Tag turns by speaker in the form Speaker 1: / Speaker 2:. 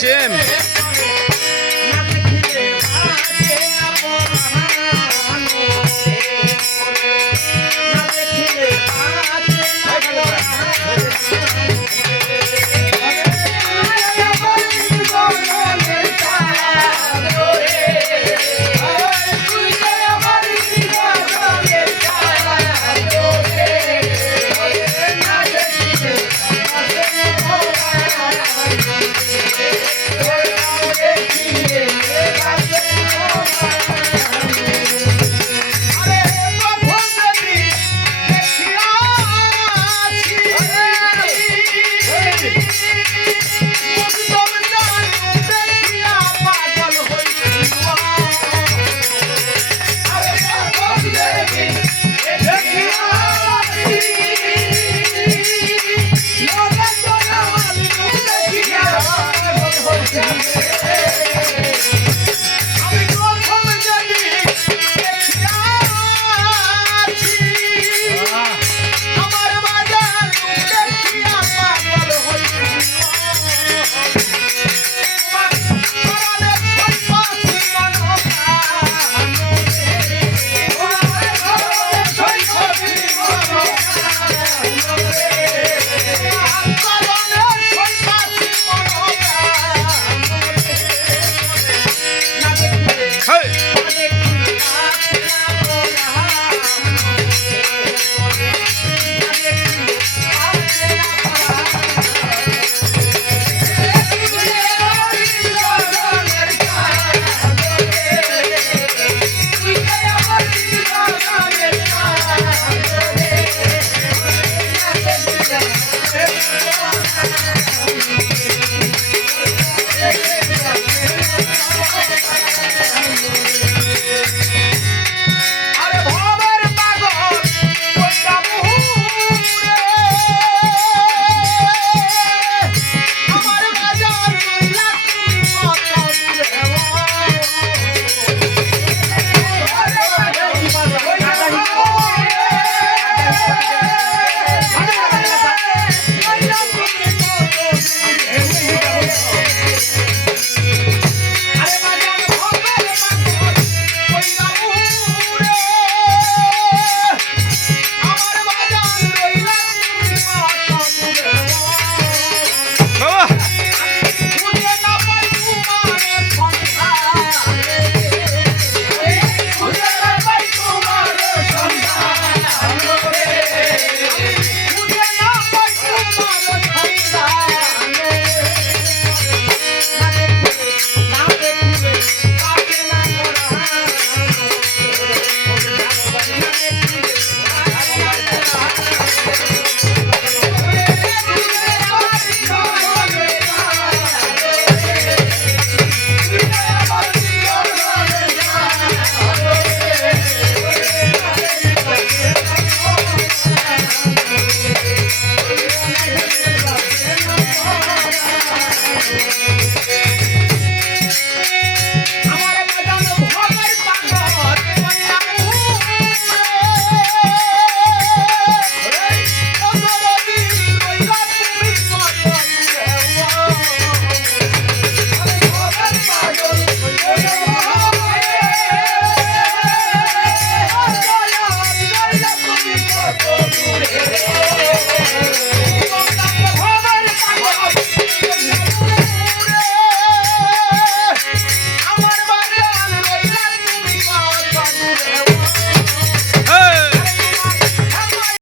Speaker 1: Jim.
Speaker 2: Thank you.